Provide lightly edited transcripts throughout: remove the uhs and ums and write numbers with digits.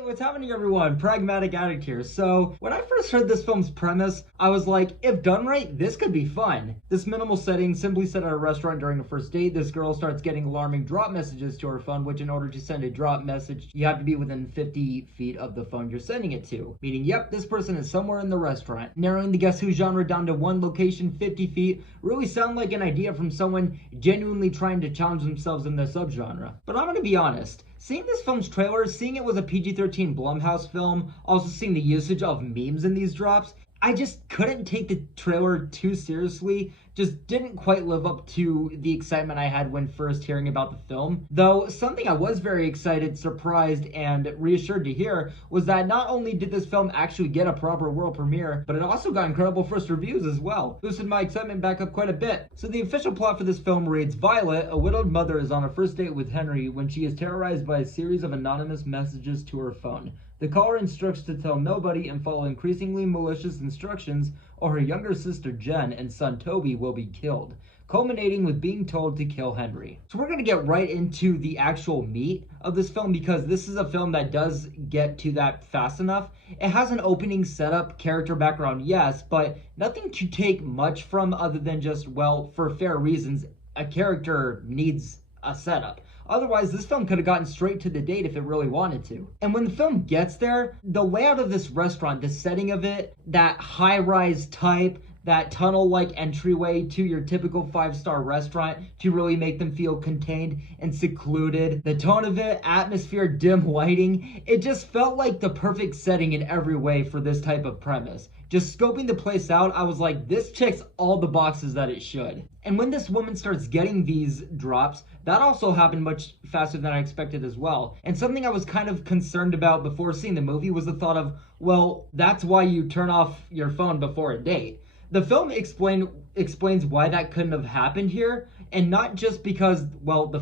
Hey, what's happening everyone? Pragmatic Addict here. So, when I first heard this film's premise, I was like, if done right, this could be fun. This minimal setting, simply set at a restaurant during a first date, this girl starts getting alarming drop messages to her phone, which in order to send a drop message, you have to be within 50 feet of the phone you're sending it to. Meaning, yep, this person is somewhere in the restaurant. Narrowing the Guess Who genre down to one location, 50 feet, really sound like an idea from someone genuinely trying to challenge themselves in their subgenre. But I'm gonna be honest, seeing this film's trailer, seeing it was a PG-13 Blumhouse film, also seeing the usage of memes in these drops, I just couldn't take the trailer too seriously, just didn't quite live up to the excitement I had when first hearing about the film. Though something I was very excited, surprised, and reassured to hear was that not only did this film actually get a proper world premiere, but it also got incredible first reviews as well. Boosted my excitement back up quite a bit. So the official plot for this film reads, Violet, a widowed mother, is on a first date with Henry when she is terrorized by a series of anonymous messages to her phone. The caller instructs to tell nobody and follow increasingly malicious instructions, or her younger sister Jen and son Toby will be killed, culminating with being told to kill Henry. So we're going to get right into the actual meat of this film because this is a film that does get to that fast enough. It has an opening setup, character background, yes, but nothing to take much from other than just, well, for fair reasons, a character needs a setup. Otherwise, this film could have gotten straight to the date if it really wanted to. And when the film gets there, the layout of this restaurant, the setting of it, that high-rise type, that tunnel-like entryway to your typical five-star restaurant to really make them feel contained and secluded. The tone of it, atmosphere, dim lighting, it just felt like the perfect setting in every way for this type of premise. Just scoping the place out, I was like, this checks all the boxes that it should. And when this woman starts getting these drops, that also happened much faster than I expected as well. And something I was kind of concerned about before seeing the movie was the thought of, well, that's why you turn off your phone before a date. The film explains why that couldn't have happened here, and not just because, well, the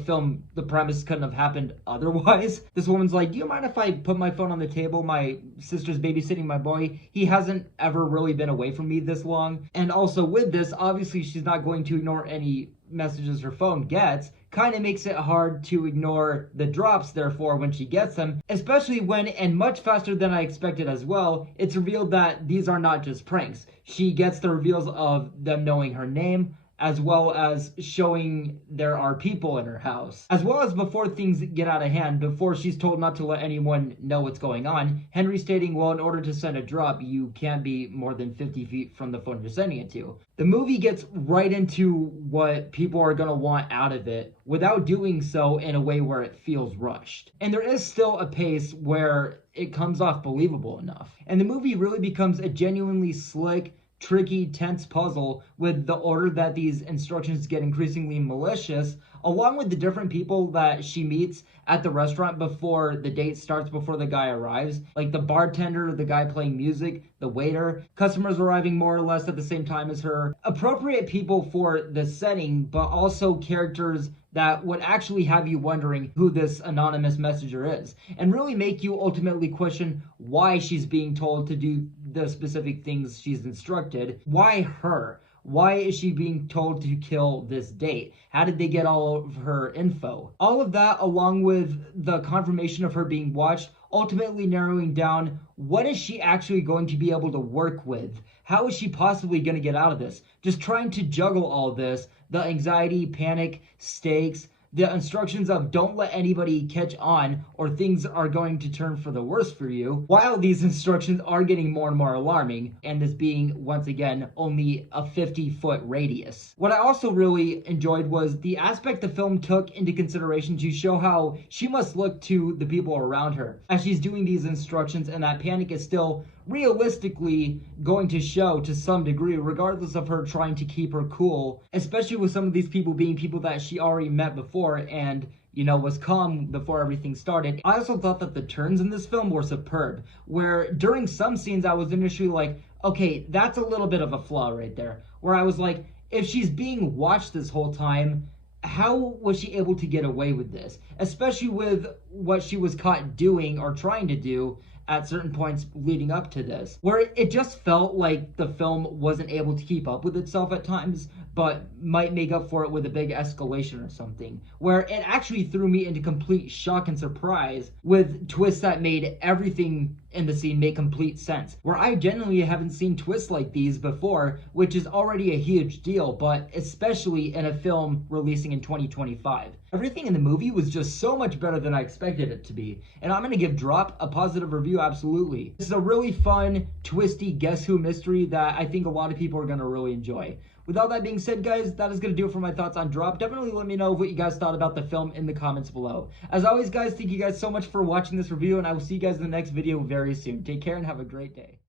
premise couldn't have happened otherwise. This woman's like, do you mind if I put my phone on the table? My sister's babysitting my boy. He hasn't ever really been away from me this long. And also with this, obviously she's not going to ignore any messages her phone gets. Kind of makes it hard to ignore the drops, therefore, when she gets them, especially when, and much faster than I expected as well, it's revealed that these are not just pranks. She gets the reveals of them knowing her name, as well as showing there are people in her house. As well as before things get out of hand, before she's told not to let anyone know what's going on, Henry stating, well, in order to send a drop, you can't be more than 50 feet from the phone you're sending it to. The movie gets right into what people are gonna want out of it, without doing so in a way where it feels rushed. And there is still a pace where it comes off believable enough. And the movie really becomes a genuinely slick, tricky, tense puzzle with the order that these instructions get increasingly malicious, along with the different people that she meets at the restaurant before the date starts, before the guy arrives. Like the bartender, the guy playing music, the waiter, customers arriving more or less at the same time as her. Appropriate people for the setting, but also characters that would actually have you wondering who this anonymous messenger is, and really make you ultimately question why she's being told to do the specific things she's instructed. Why her? Why is she being told to kill this date? How did they get all of her info? All of that, along with the confirmation of her being watched, ultimately narrowing down what is she actually going to be able to work with? How is she possibly going to get out of this? Just trying to juggle all this, the anxiety, panic, stakes, the instructions of don't let anybody catch on or things are going to turn for the worse for you, while these instructions are getting more and more alarming, and this being, once again, only a 50-foot radius. What I also really enjoyed was the aspect the film took into consideration to show how she must look to the people around her as she's doing these instructions, and that panic is still realistically going to show to some degree, regardless of her trying to keep her cool, especially with some of these people being people that she already met before and, you know, was calm before everything started. I also thought that the turns in this film were superb, where during some scenes I was initially like, okay, that's a little bit of a flaw right there, where I was like, if she's being watched this whole time, how was she able to get away with this? Especially with what she was caught doing or trying to do at certain points leading up to this, where it just felt like the film wasn't able to keep up with itself at times, but might make up for it with a big escalation or something, where it actually threw me into complete shock and surprise with twists that made everything in the scene make complete sense, where I genuinely haven't seen twists like these before, which is already a huge deal, but especially in a film releasing in 2025. Everything in the movie was just so much better than I expected it to be, and I'm gonna give Drop a positive review, absolutely. This is a really fun, twisty Guess Who mystery that I think a lot of people are gonna really enjoy. With all that being said, guys, that is going to do it for my thoughts on Drop. Definitely let me know what you guys thought about the film in the comments below. As always, guys, thank you guys so much for watching this review, and I will see you guys in the next video very soon. Take care and have a great day.